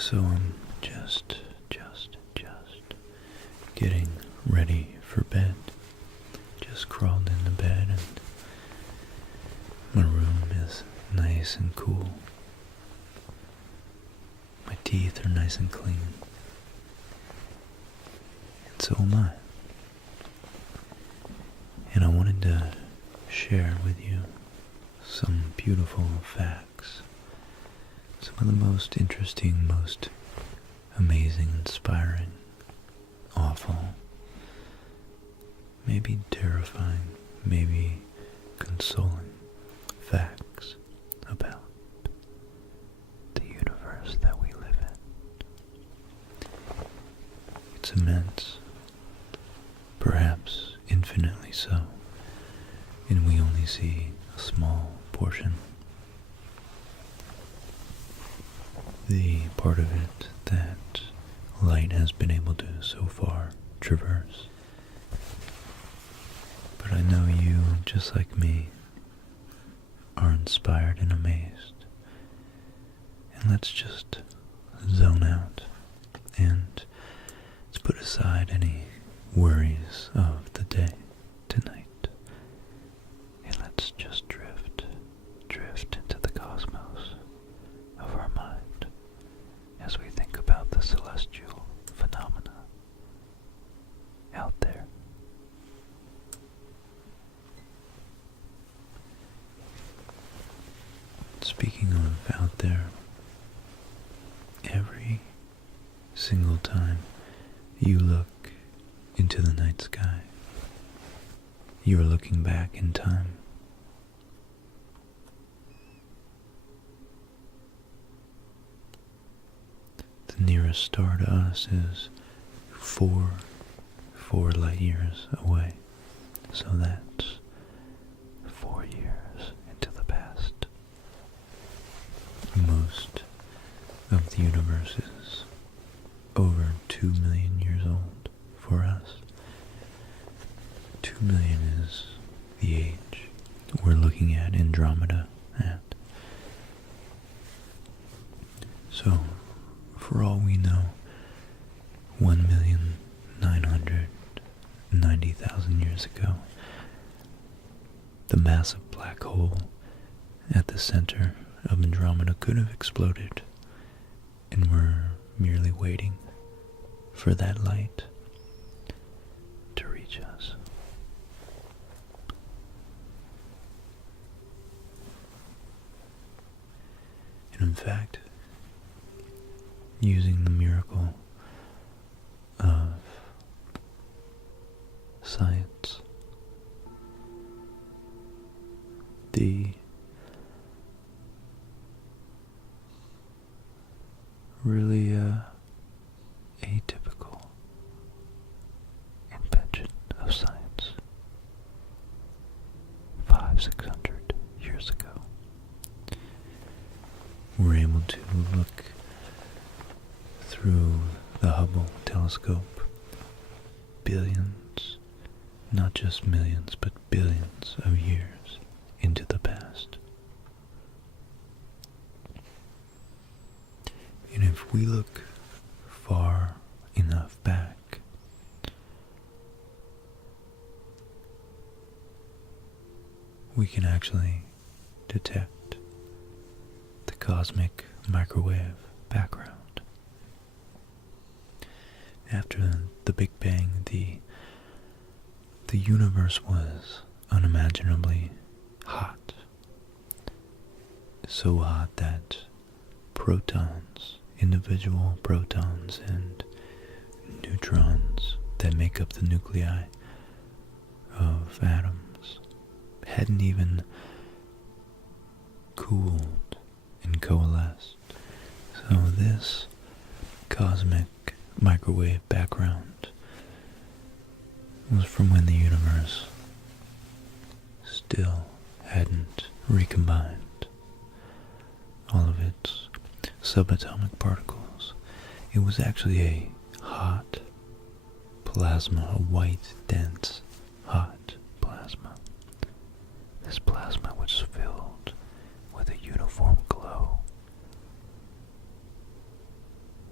So I'm just getting ready for bed. Just crawled into bed and my room is nice and cool. My teeth are nice and clean. And so am I. And I wanted to share with you some beautiful facts. Some of the most interesting, most amazing, inspiring, awful, maybe terrifying, maybe consoling facts about the universe that we live in. It's immense, perhaps infinitely so, and we only see a small portion. The part of it that light has been able to so far traverse. But I know you, just like me, are inspired and amazed. And let's just zone out and let's put aside any worries of the day tonight. And let's just drift into the cosmos of our mind as we think about the celestial phenomena out there. Speaking of out there, every single time you look into the night sky, you are looking back in time. The nearest star to us is four light years away. So that's 4 years into the past. Most of the universe is over 2 million years old for us. 2 million is the age we're looking at Andromeda at. So, for all we know, 1,990,000 years ago, the massive black hole at the center of Andromeda could have exploded, and we're merely waiting for that light to reach us. And in fact, using the miracle of science, the really atypical invention of science 500-600 years ago, we're able to look through the Hubble telescope billions, not just millions, but billions of years into the past. And if we look far enough back, we can actually detect the cosmic microwave background. After the Big Bang, the universe was unimaginably hot. So hot that protons, individual protons and neutrons that make up the nuclei of atoms, hadn't even cooled and coalesced. So this cosmic microwave background was from when the universe still hadn't recombined all of its subatomic particles. It was actually a hot plasma, a white, dense, hot plasma. This plasma was filled with a uniform glow.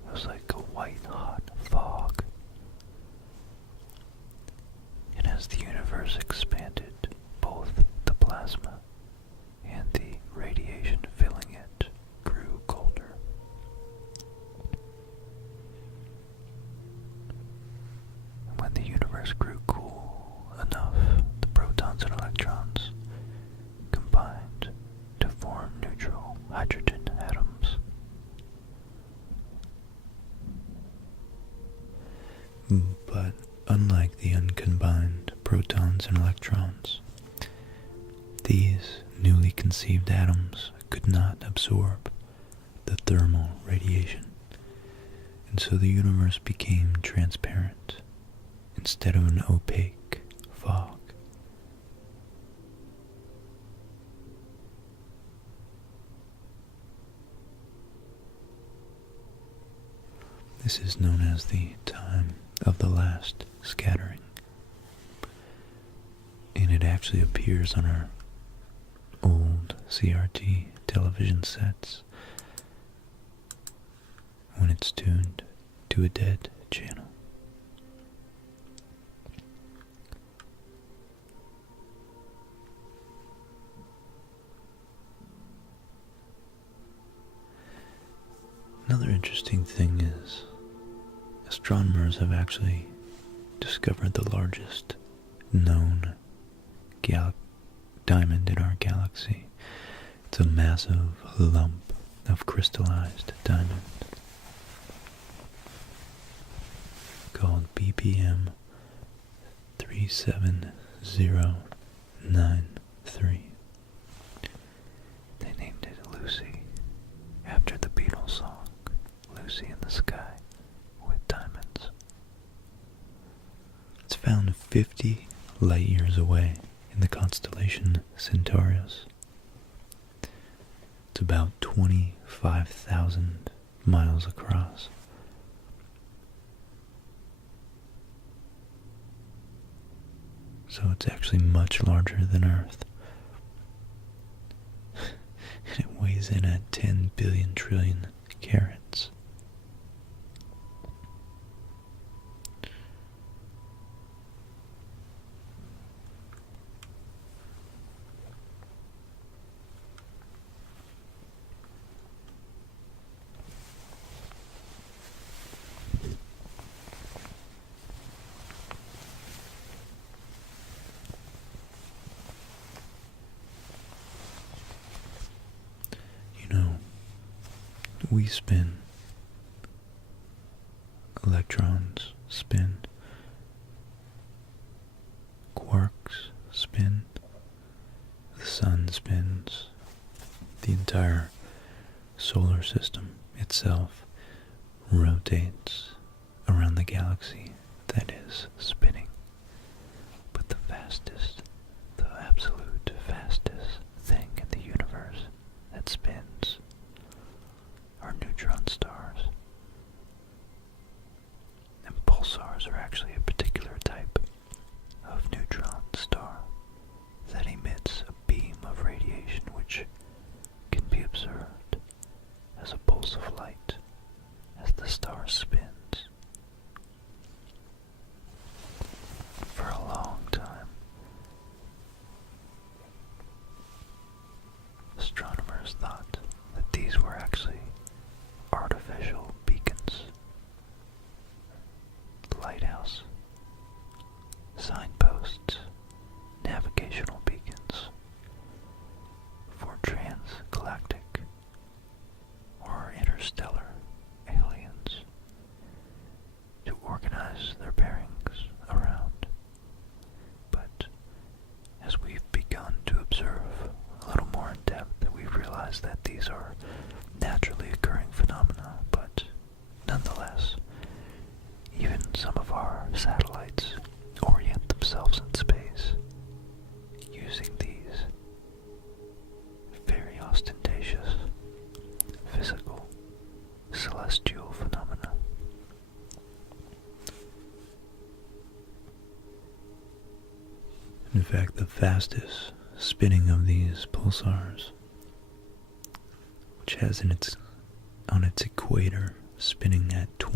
was like a white hot fog. And as the universe expanded, both the plasma and the radiation filling it grew colder. When the universe grew cool enough, the protons and electrons combined to form neutral hydrogen atoms. But unlike the uncombined protons and electrons, these newly conceived atoms could not absorb the thermal radiation, and so the universe became transparent instead of an opaque fog. This is known as the time of the last scattering, and it actually appears on our old CRT television sets when it's tuned to a dead channel. Another interesting thing is astronomers have actually discovered the largest known diamond in our galaxy. It's a massive lump of crystallized diamond called BPM 37093. They named it Lucy after the Beatles song Lucy in the Sky with Diamonds. It's found 50 light years away in the constellation Centaurus. It's about 25,000 miles across. So it's actually much larger than Earth. And it weighs in at 10 billion trillion carats. We spin, electrons spin, quarks spin, the sun spins, the entire solar system itself rotates around the galaxy that is spinning. But the fastest, the absolute fastest thing in the universe that spins are neutron stars. And pulsars are actually a particular type of neutron star that emits a beam of radiation which can be observed as a pulse of light as the star spins. For a long time, astronomers thought that these were actually artificial beacons, lighthouse, signposts, navigational beacons for transgalactic or interstellar aliens to organize their bearings around. But as we've begun to observe a little more in depth, we've realized that these are naturally occurring phenomena, but nonetheless, even some of our satellites orient themselves in space using these very ostentatious physical celestial phenomena. In fact, the fastest spinning of these pulsars, which has on its equator spinning at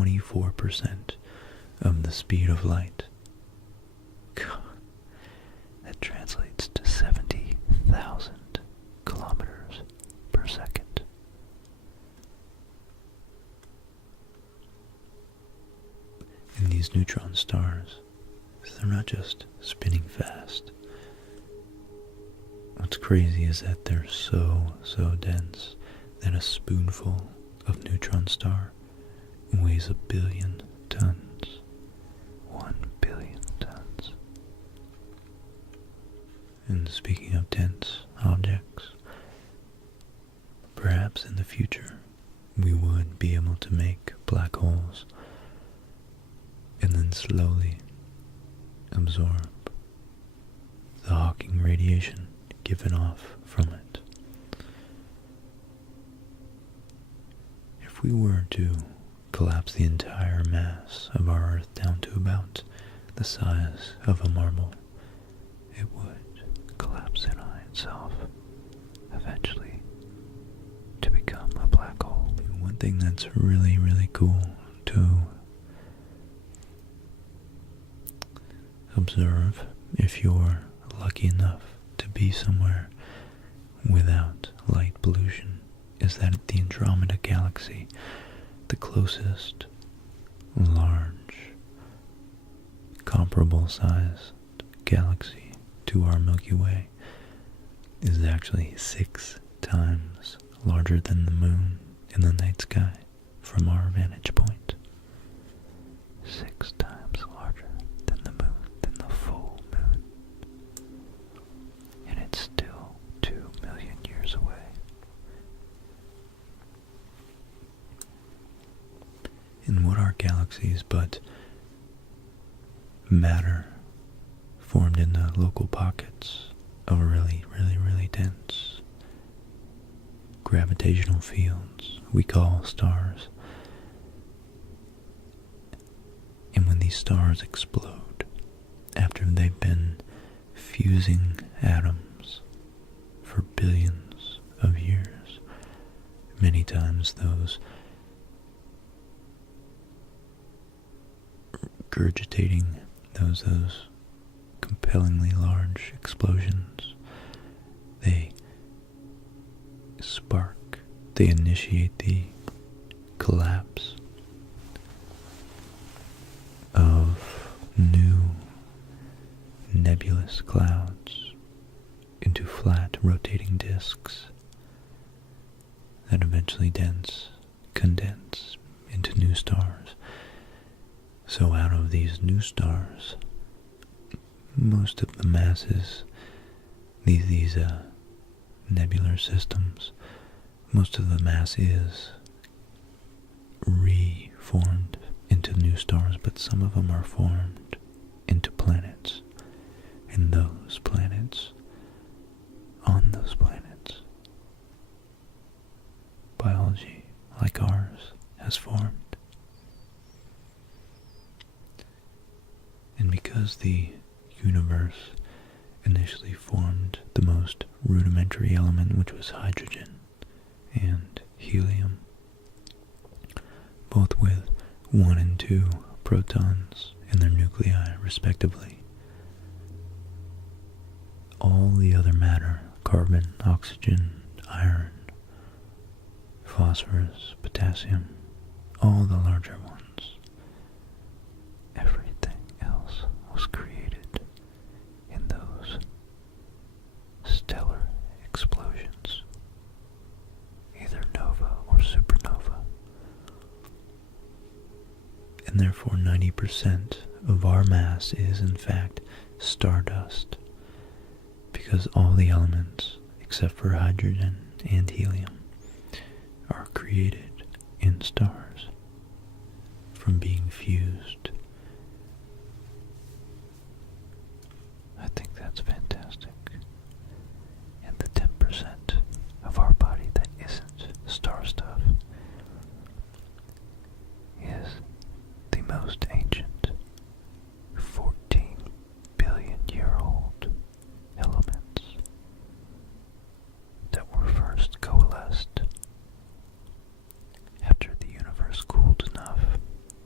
24% of the speed of light. God, that translates to 70,000 kilometers per second. And these neutron stars, they're not just spinning fast. What's crazy is that they're so dense that a spoonful of neutron star weighs 1 billion tons. 1 billion tons. And speaking of dense objects, perhaps in the future we would be able to make black holes and then slowly absorb the Hawking radiation given off from it. If we were to collapse the entire mass of our Earth down to about the size of a marble, it would collapse in on itself eventually to become a black hole. One thing that's really, really cool to observe if you're lucky enough to be somewhere without light pollution is that the Andromeda Galaxy, the closest large comparable sized galaxy to our Milky Way, is actually 6 times larger than the moon in the night sky from our vantage point. 6 times larger than the moon, than the full moon. And it's still 2 million years away. And what are galaxies but matter formed in the local pockets of really, really, really dense gravitational fields we call stars. And when these stars explode, after they've been fusing atoms for billions of years, many times those regurgitating, those compellingly large explosions, they spark, they initiate the collapse of new nebulous clouds into flat rotating disks that eventually condense into new stars. So out of these new stars, most of the masses, these nebular systems, most of the mass is reformed into new stars, but some of them are formed into planets. And those planets, on those planets, biology like ours has formed. And because the universe initially formed the most rudimentary element, which was hydrogen and helium, both with 1 and 2 protons in their nuclei respectively, all the other matter, carbon, oxygen, iron, phosphorus, potassium, all the larger ones, everything else was created in those stellar explosions, either nova or supernova. And therefore 90% of our mass is in fact stardust, because all the elements except for hydrogen and helium are created in stars from being fused. I think that's fantastic. And the 10% of our body that isn't star stuff is the most ancient 14 billion year old elements that were first coalesced after the universe cooled enough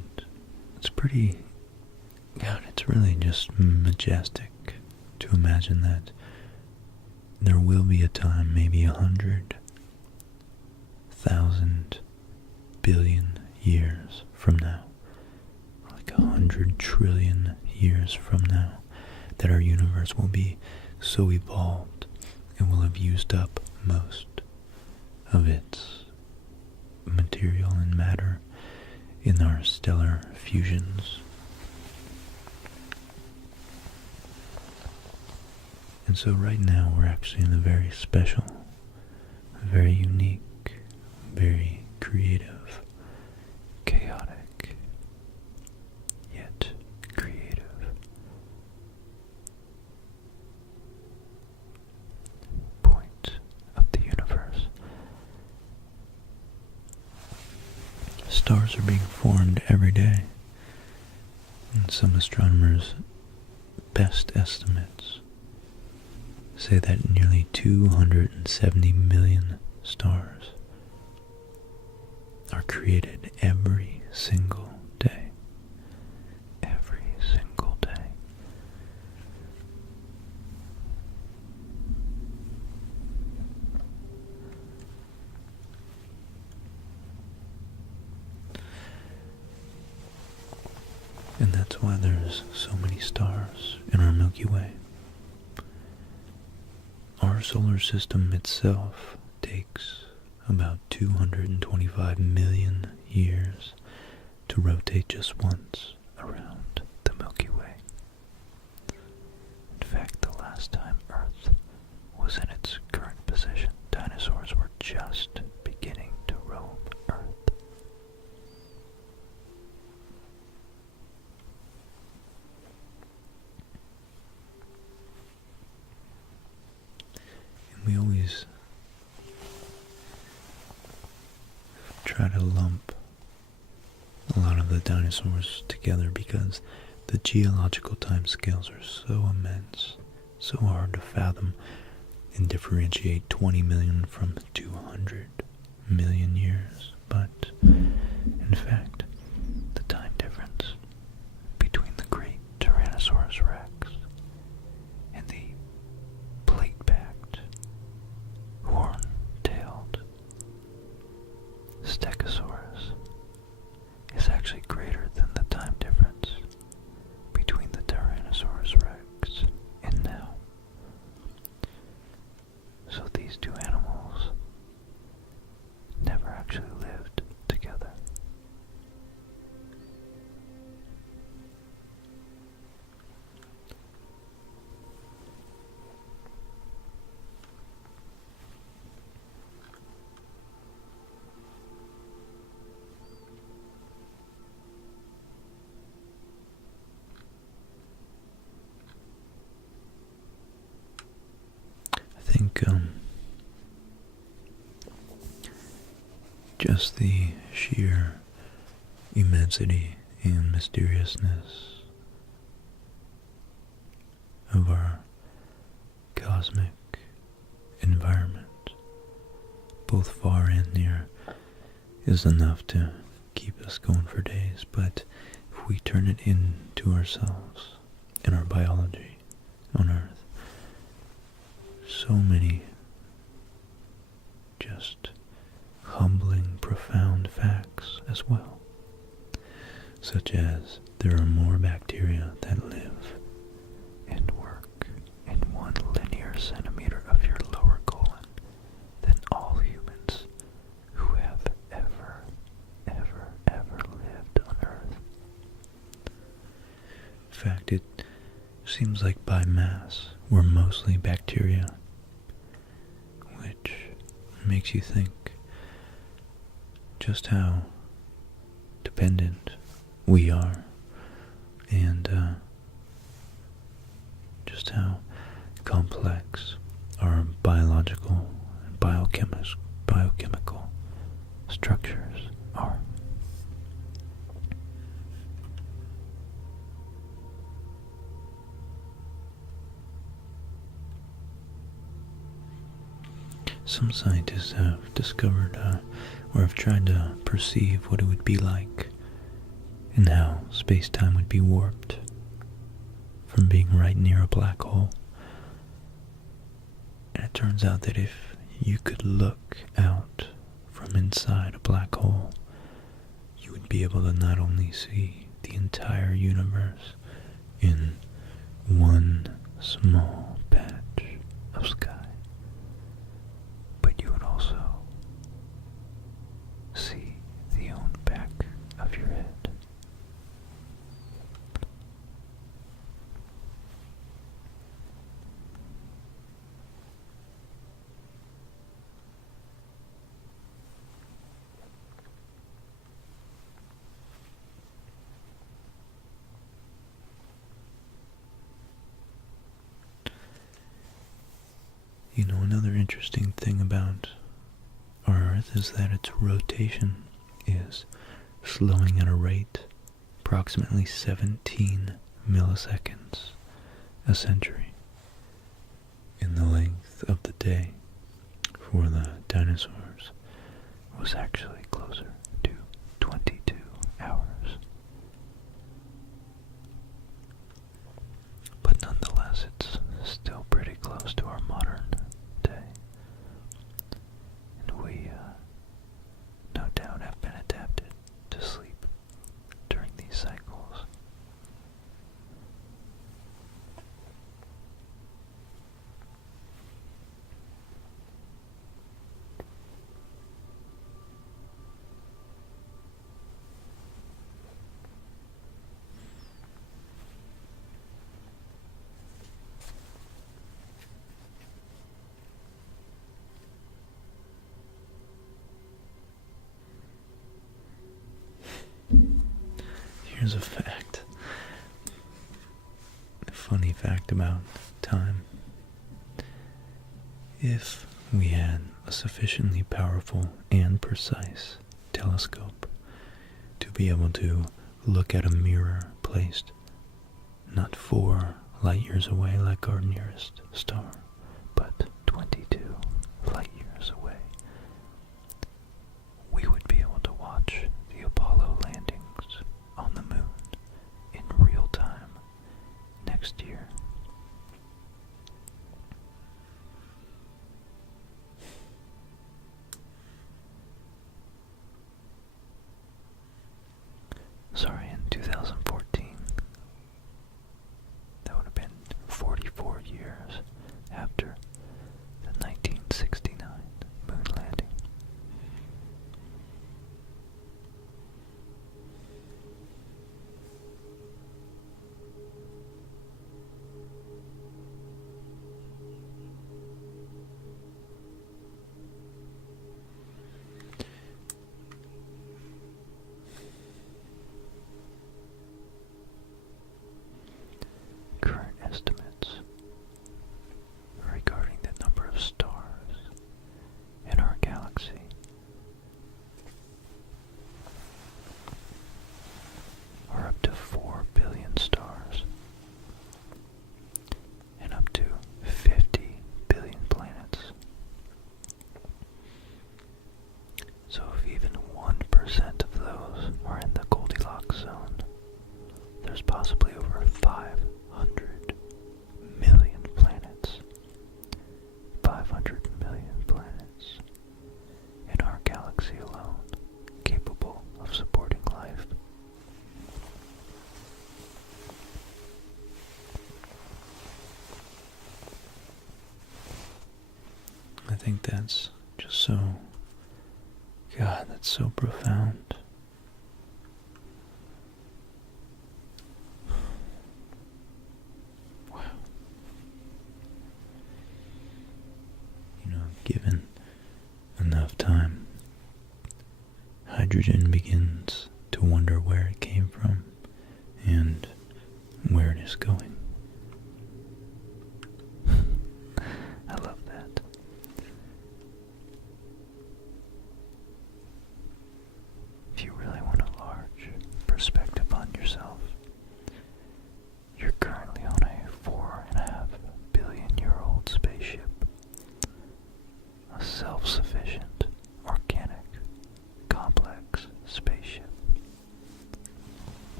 it's pretty, God, it's really just majestic to imagine that there will be a time, maybe 100,000 billion years from now, like 100 trillion years from now, that our universe will be so evolved and will have used up most of its material and matter in our stellar fusions. And so right now we're actually in a very special, very unique, very creative, chaotic, yet creative point of the universe. Stars are being formed every day, and some astronomers' best estimates say that nearly 270 million stars are created every single day. Every single day. And that's why there's so many stars in our Milky Way. Our solar system itself takes about 225 million years to rotate just once around the Milky Way. In fact, the last time Earth was in its current position, dinosaurs were just beginning to roam Earth. We always try to lump a lot of the dinosaurs together because the geological timescales are so immense, so hard to fathom and differentiate 20 million from 200 million years. But in fact, the time difference between the great Tyrannosaurus rex and the plate-backed, horn-tailed Stegosaurus is actually greater than the time difference between the Tyrannosaurus rex and now. So these two animals never actually lived together. I think just the sheer immensity and mysteriousness of our cosmic environment, both far and near, is enough to keep us going for days. But if we turn it into ourselves and our biology on Earth, so many just humbling, profound facts as well, such as there are more bacteria that live and work in 1 linear centimeter of your lower colon than all humans who have ever lived on Earth. In fact, it seems like by mass we're mostly bacteria, which makes you think just how dependent we are, and just how complex our biological and biochemical structures are. Some scientists have discovered or have tried to perceive what it would be like and how space-time would be warped from being right near a black hole. And it turns out that if you could look out from inside a black hole, you would be able to not only see the entire universe in one small patch of sky, but you would also see the own back of your head. You know, another interesting thing about our Earth is that its rotation is slowing at a rate approximately 17 milliseconds a century. And the length of the day for the dinosaurs was actually closer to 22 hours. But nonetheless, it's still pretty close to our modern day. And we, no doubt, have been adapted to sleep during these cycles. Here's a fact. A funny fact about time. If we had a sufficiently powerful and precise telescope to be able to look at a mirror placed not 4 light years away like our nearest star, but 22 light years away, we would be able to watch the Apollo landings on the moon in real time next year. Sorry, in 2014. That would have been 44 years after the 1969 moon landing. Current estimates regarding the number of stars in our galaxy are up to 4 billion stars and up to 50 billion planets. So if even 1% of those are in the Goldilocks zone, there's possibly over 500 million planets. 500 million planets in our galaxy alone capable of supporting life. I think that's just so, God, that's so profound. Wow. You know, given enough time, hydrogen begins to wonder where it came from and where it is going. I love that. If you really want a large perspective on yourself, you're currently on a 4.5 billion year old spaceship. A self-sufficient, organic, complex spaceship.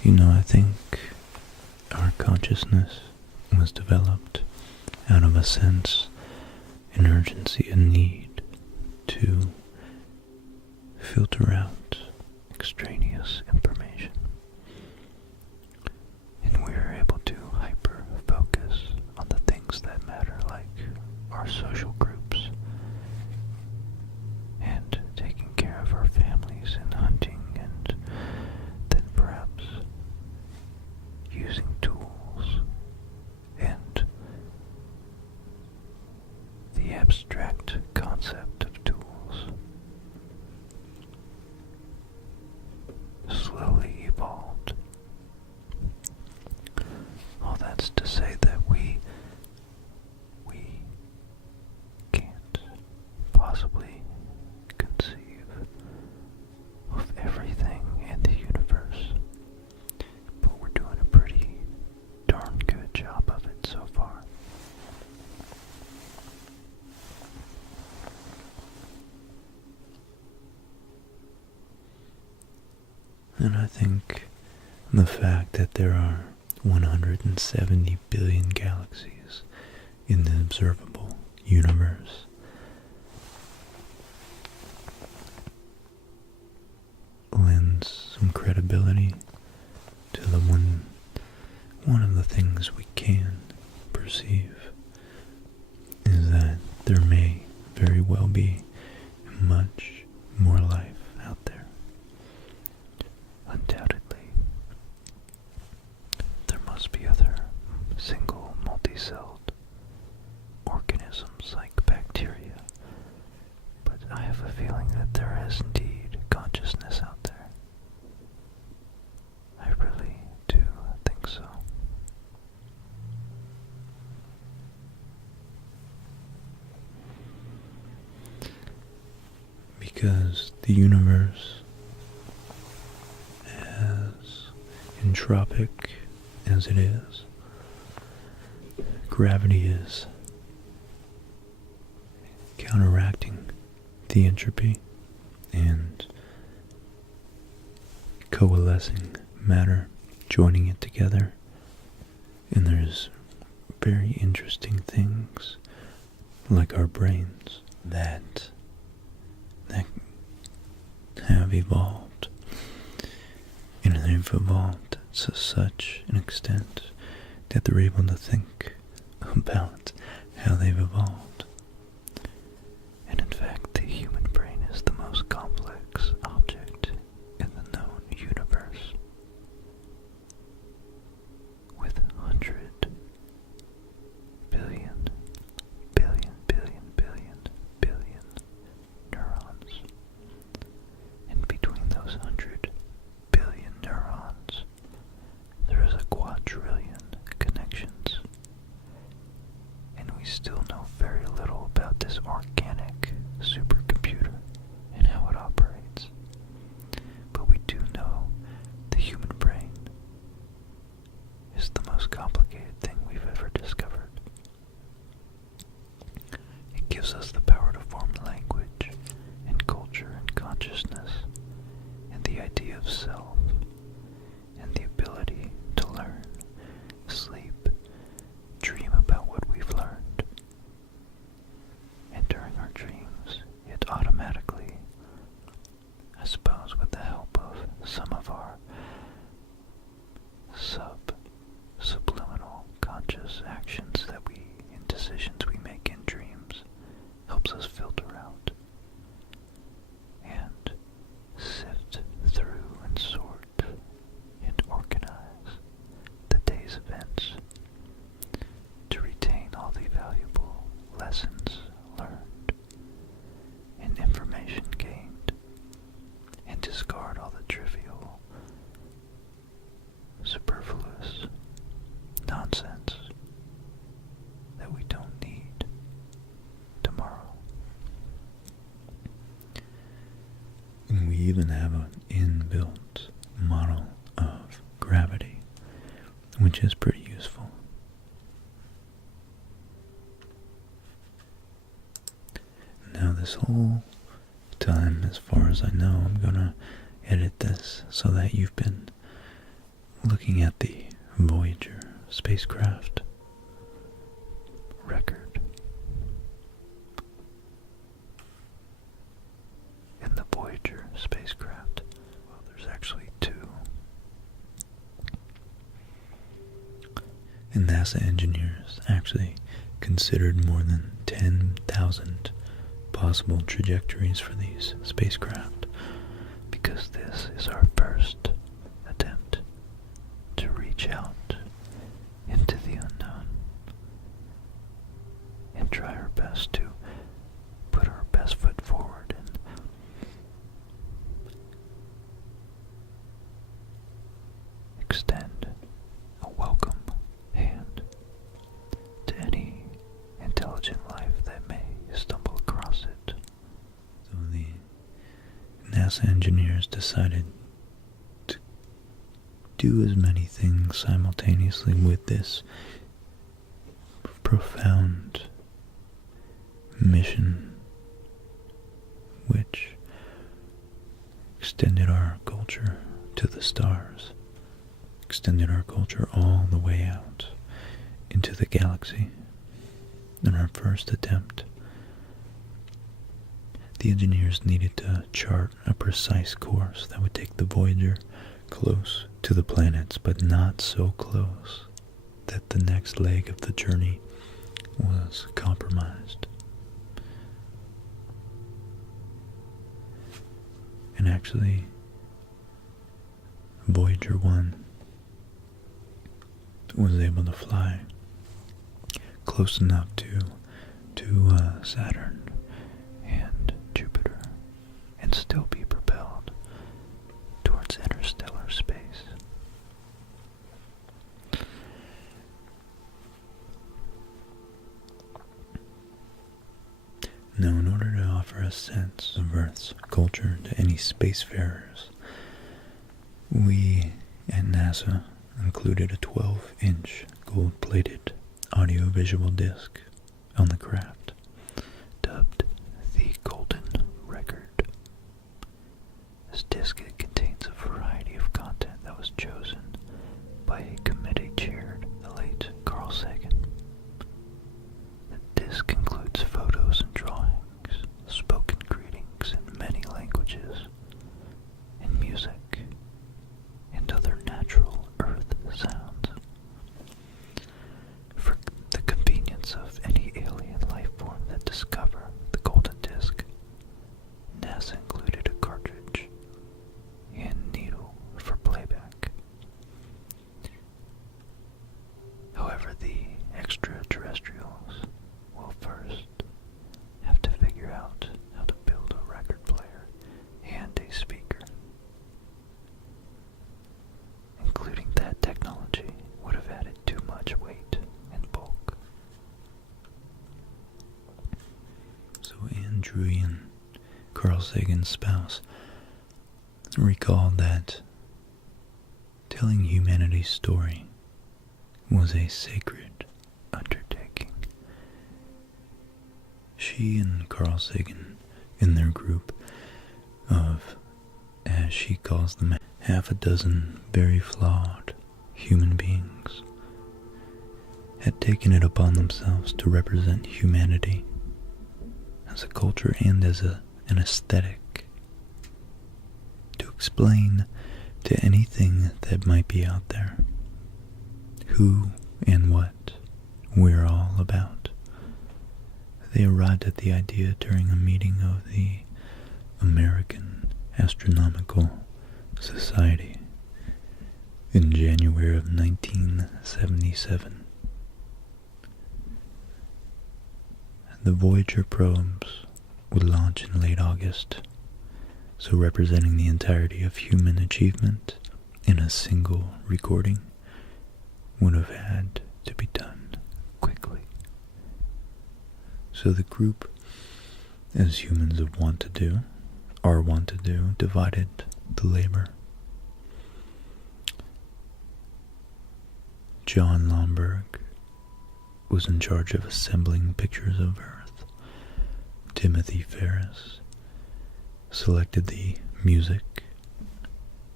I think our consciousness was developed out of a sense, an urgency, a need to filter out extraneous information. And we are able to hyper-focus on the things that matter, like our social groups, and taking care of our families, and hunting, and then perhaps using tools, and the abstract concept of tools slowly evolved. All that's to say that we can't possibly conceive of everything in the universe, but we're doing a pretty darn good job of it so far. And I think the fact that there are 170 billion galaxies in the observable universe lends some credibility to the one of the things we can perceive is that there may very well be much more life out there. Undoubtedly, there must be other single multi-celled organisms like bacteria, but I have a feeling that there is indeed consciousness out there. I really do think so. Because the universe, as entropic as it is, gravity is counteracting the entropy and coalescing matter, joining it together. And there's very interesting things like our brains that have evolved, and they've evolved to such an extent that they're able to think about how they've evolved. And in fact, the human brain is the most complex object in the known universe, with 100 billion neurons. And between those 100 billion neurons, there is a quadrillion connections. And we still know very little about this organic supercomputer and how it operates. But we do know the human brain is the most complicated thing we've ever discovered. It gives us the power to form language and culture and consciousness and the idea of self and the ability to learn, sleep, dream about what we've learned. And during our dreams, it automatically, I suppose with the help of some of our subliminal conscious actions and decisions we make in dreams, helps us filter out and sift through and sort and organize the day's events to retain all the valuable lessons learned and information gained, and discard all the trivial, superfluous nonsense that we don't need tomorrow. And we even have an inbuilt model of gravity, which is pretty useful. Now this whole time, as far as I know, I'm gonna edit this so that you've been looking at the Voyager spacecraft record. In the Voyager spacecraft, well, there's actually two. And NASA engineers actually considered more than 10,000 possible trajectories for these spacecraft, because this is our first attempt to reach out into the unknown and try our best to put our best foot forward and extend a welcome hand to any intelligent life that may stumble across it. So the NASA engineers decided to do as many things simultaneously with this profound mission, which extended our culture to the stars, extended our culture all the way out into the galaxy. In our first attempt, the engineers needed to chart a precise course that would take the Voyager close to the planets, but not so close that the next leg of the journey was compromised. And actually, Voyager 1 was able to fly close enough to Saturn and Jupiter and still be propelled towards interstellar space. Now, in order to offer a sense of Earth's culture to any spacefarers, we at NASA included a 12-inch gold-plated audiovisual disc on the craft, dubbed the Golden Record. This disc contains a variety of content that was chosen by a committee chaired the late Carl Sagan. The disc includes photos and drawings, spoken greetings in many languages, and music, and other natural Earth sounds. For the convenience of any alien life form that discover the golden disc, NASA included a cartridge and needle for playback. However, the extraterrestrials will first have to figure out how to build a record player and a speaker. Including that technology would have added too much weight and bulk. So Ann Druyan, Carl Sagan's spouse, recalled that telling humanity's story was a sacred undertaking. She and Carl Sagan, in their group of, as she calls them, half a dozen very flawed human beings, had taken it upon themselves to represent humanity as a culture and as an aesthetic, to explain to anything that might be out there who and what we're all about. They arrived at the idea during a meeting of the American Astronomical Society in January of 1977. The Voyager probes would launch in late August, so representing the entirety of human achievement in a single recording would have had to be done quickly. So the group, as humans are wont to do, divided the labor. John Lomberg was in charge of assembling pictures of Earth. Timothy Ferris selected the music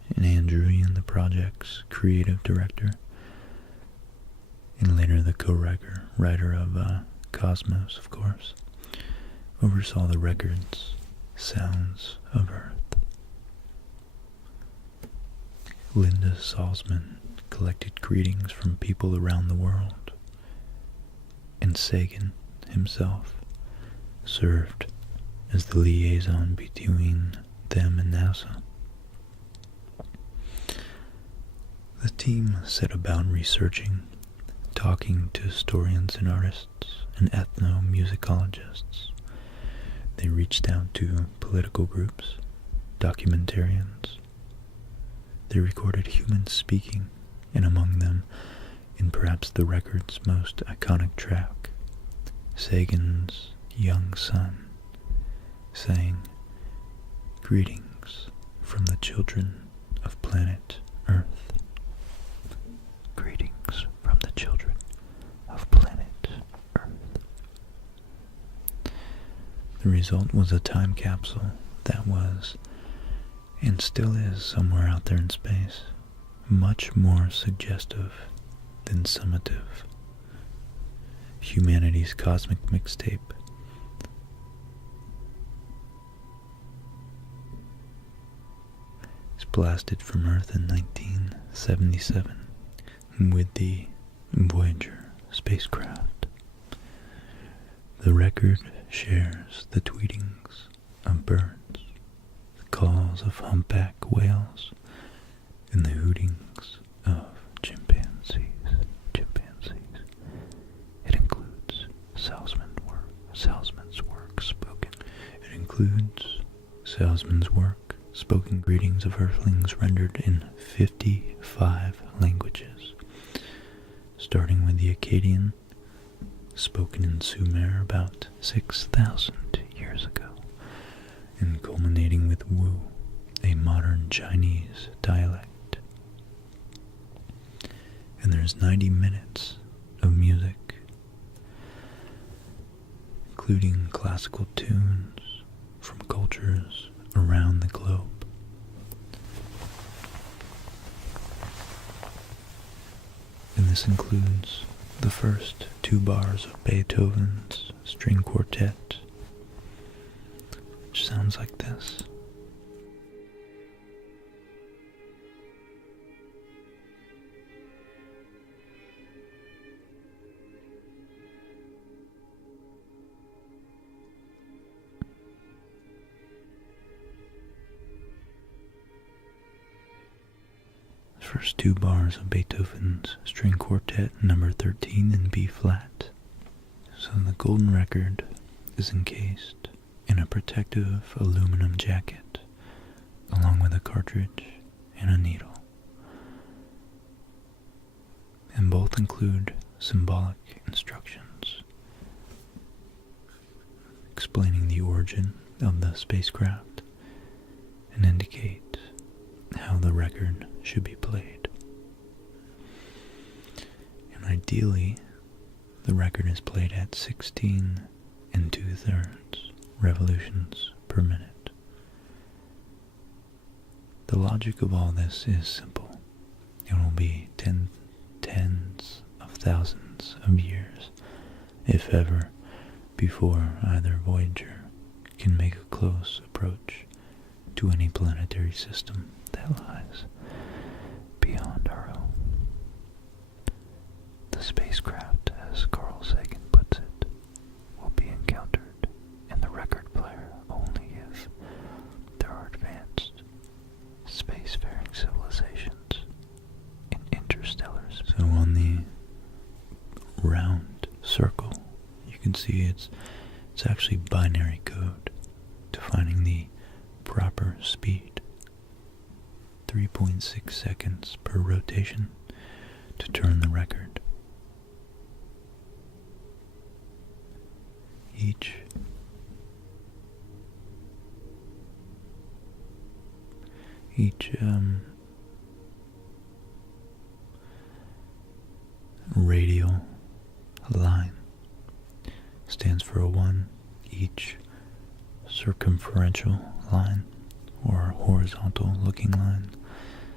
and Andrewian, the project's creative director, and later the co-writer of Cosmos, of course, oversaw the record's Sounds of Earth. Linda Salzman collected greetings from people around the world, and Sagan himself served as the liaison between them and NASA. The team set about researching, talking to historians and artists and ethnomusicologists. They reached out to political groups, documentarians. They recorded humans speaking, and among them, in perhaps the record's most iconic track, Sagan's young son sang, "Greetings from the children of planet Earth." Greetings from the children of planet Earth. The result was a time capsule that was, and still is somewhere out there in space, much more suggestive than summative. Humanity's cosmic mixtape. It's blasted from Earth in 1977 with the Voyager spacecraft. The record shares the tweetings of birds, the calls of humpback whales, and the hootings of chimpanzees. It includes Salzman's work spoken. It includes Salzman's work, spoken greetings of Earthlings rendered in 55 languages, starting with the Akkadian, spoken in Sumer about 6,000 years ago, and culminating with Wu, a modern Chinese dialect. And there's 90 minutes of music, including classical tunes from cultures around the globe. And this includes the first 2 bars of Beethoven's string quartet, which sounds like this. First 2 bars of Beethoven's string quartet number 13 in B flat. So the golden record is encased in a protective aluminum jacket, along with a cartridge and a needle. And both include symbolic instructions explaining the origin of the spacecraft and indicate how the record should be played. And ideally, the record is played at 16 2/3 revolutions per minute. The logic of all this is simple. It will be tens of thousands of years, if ever, before either Voyager can make a close approach to any planetary system that lies beyond our own. The spacecraft, as Carl Sagan puts it, will be encountered in the record player only if there are advanced spacefaring civilizations in interstellar space. So on the round circle, you can see it's actually binary code defining the proper speed. 3.6 seconds per rotation to turn the record. Each radial line stands for a 1. Each circumferential line or horizontal looking line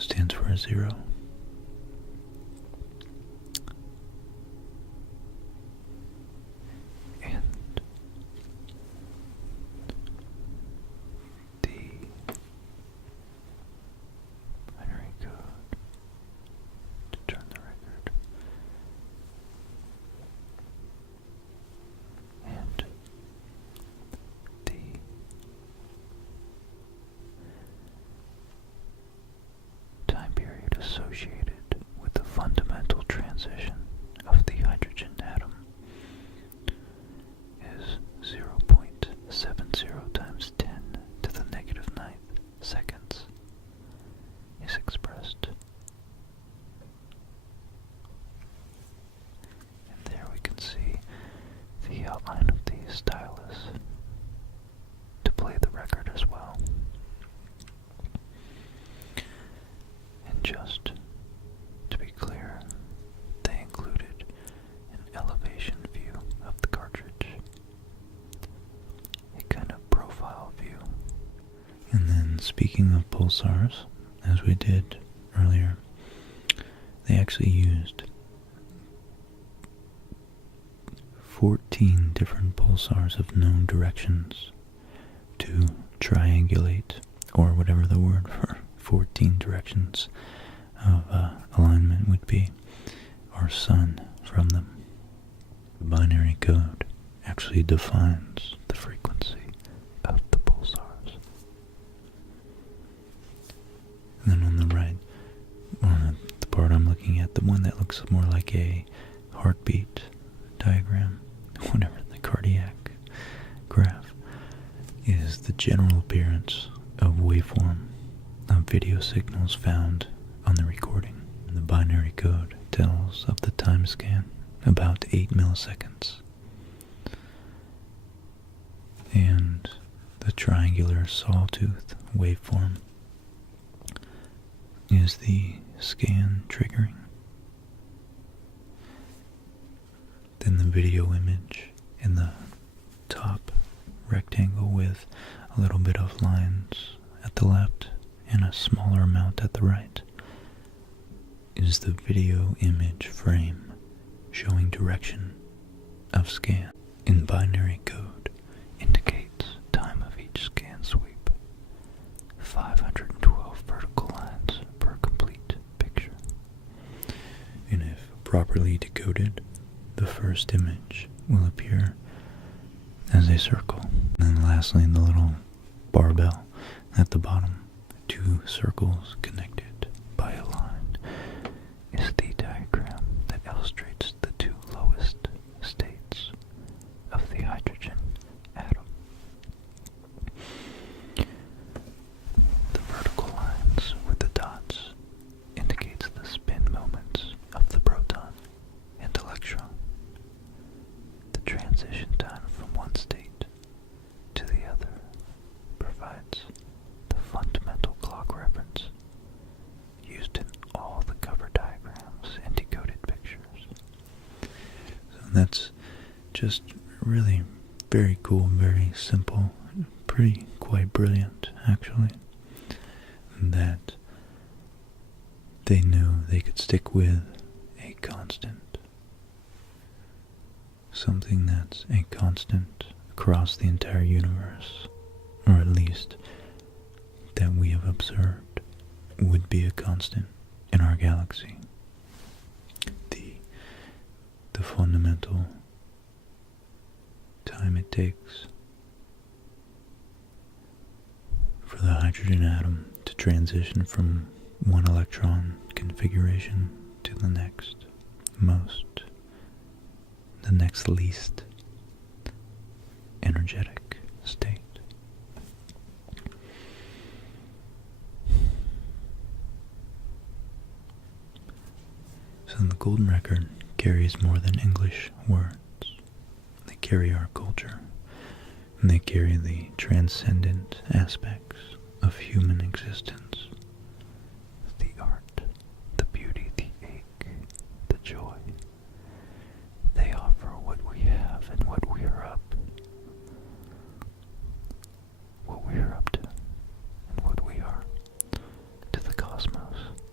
stands for a 0. And the binary code to turn the record. And the time period associated with the fundamental transition of the hydrogen atom is 0.70 times 10 to the negative 9th seconds is expressed. And there we can see the outline of the stylus to play the record as well. And just to be clear, they included an elevation view of the cartridge, a kind of profile view. And then speaking of pulsars, as we did earlier, they actually used 14 different pulsars of known directions to triangulate, or whatever the word for 14 directions of alignment would be, our sun from them. The binary code actually defines the frequency of the pulsars. And then on the right, or the part I'm looking at, the one that looks more like a heartbeat diagram, whatever, the cardiac graph, is the general appearance of waveform of video signals found on the recording. And the binary code tells of the time scan, about 8 milliseconds. And the triangular sawtooth waveform is the scan triggering. Then the video image in the top rectangle with a little bit of lines at the left and a smaller amount at the right is the video image frame showing direction of scan. In binary code indicates time of each scan sweep. 512 vertical lines per complete picture. And if properly decoded, the first image will appear as a circle. And then lastly, in the little barbell at the bottom, 2 circles connected by a line, is the diagram that illustrates the 2 lowest states of the hydrogen atom. The vertical lines with the dots indicates the spin moments of the proton and electron. The transition time from one state to the other provides the fundamental clock reference used in all the cover diagrams and decoded pictures. So that's just really very cool, very simple, pretty quite brilliant actually, that they knew they could stick with a constant. Something that's a constant across the entire universe, or at least that we have observed would be a constant in our galaxy. The fundamental time it takes for the hydrogen atom to transition from one electron configuration to the next least energetic state. So the golden record carries more than English words. They carry our culture, and they carry the transcendent aspects of human existence. The art, the beauty, the ache, the joy. They offer what we have and what we are up to, and what we are to the cosmos.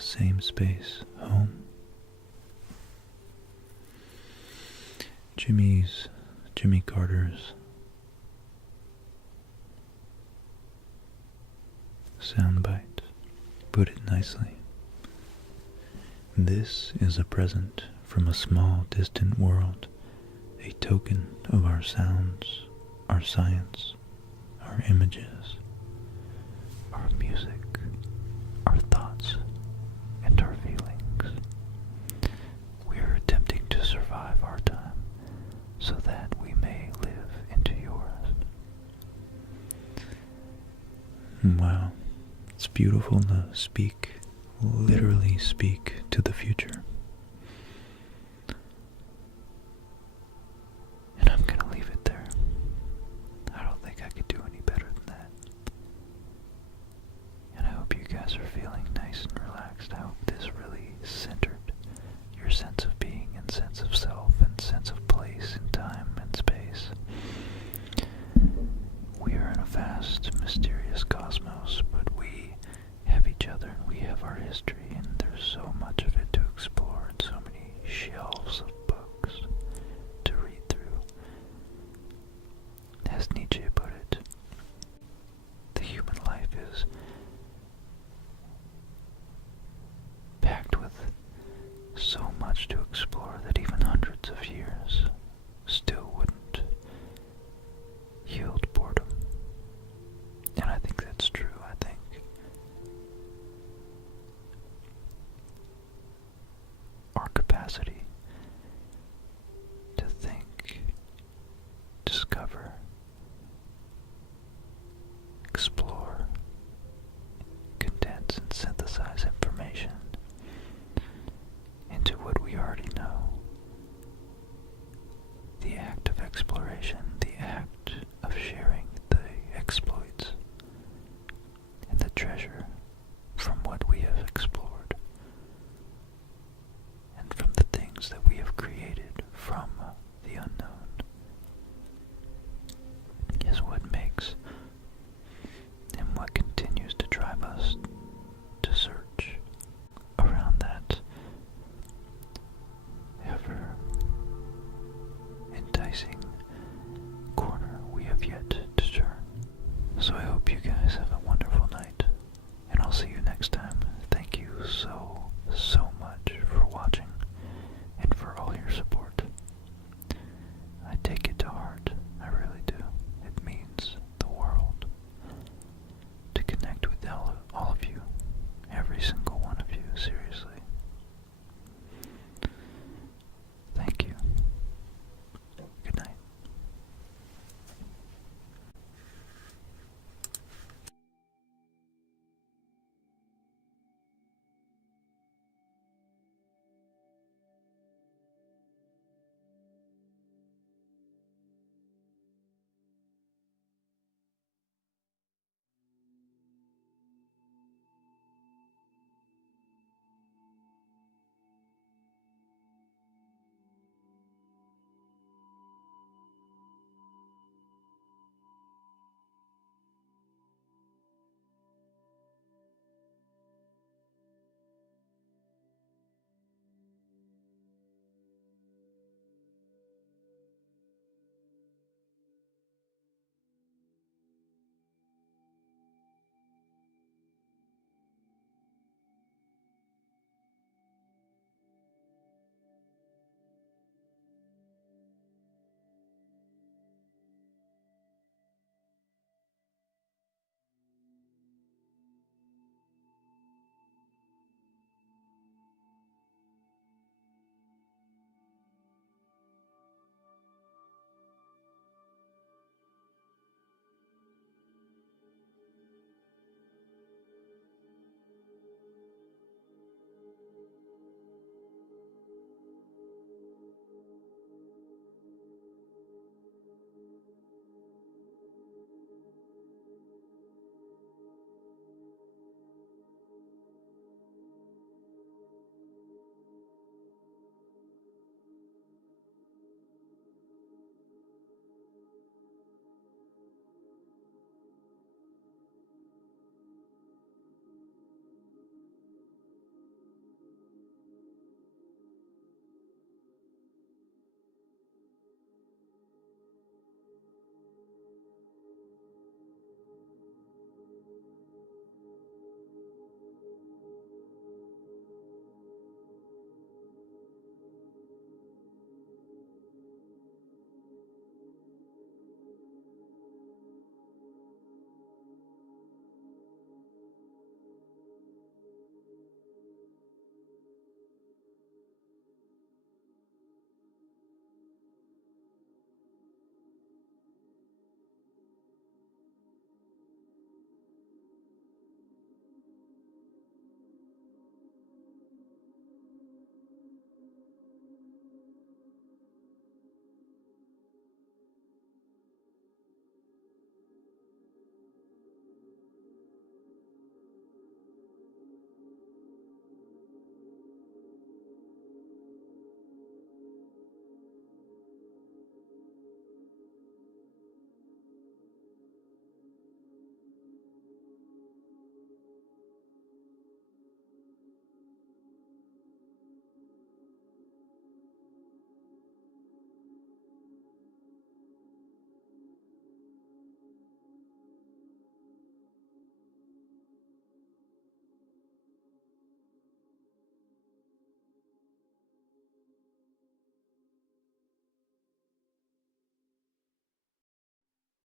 same space home. Jimmy Carter's soundbite put it nicely. This is a present from a small distant world, a token of our sounds, our science, our images, our music, our thoughts, and our feelings. We are attempting to survive our time so that we may live into yours. Wow, it's beautiful to literally speak to the future. And I'm gonna leave it there. I don't think I could do any better than that. And I hope you guys are feeling nice and relaxed. I hope this really centered your sense of being and sense of self and sense of place and time and space. We are in a vast, mysterious cosmos, but we have each other and we have our history, and there's so much of it to explore and so many shelves of books to read through. As Nietzsche put it, the human life is packed with so much to explore that even hundreds of years still wouldn't yield boredom. And I think that's true. I think our capacity to think, discover, explore, condense and synthesize information into what we already know. The act of exploration, the act of sharing the exploits and the treasure from what we have explored and from the things that we have created from the unknown is what makes and what continues to drive us to search around that ever enticing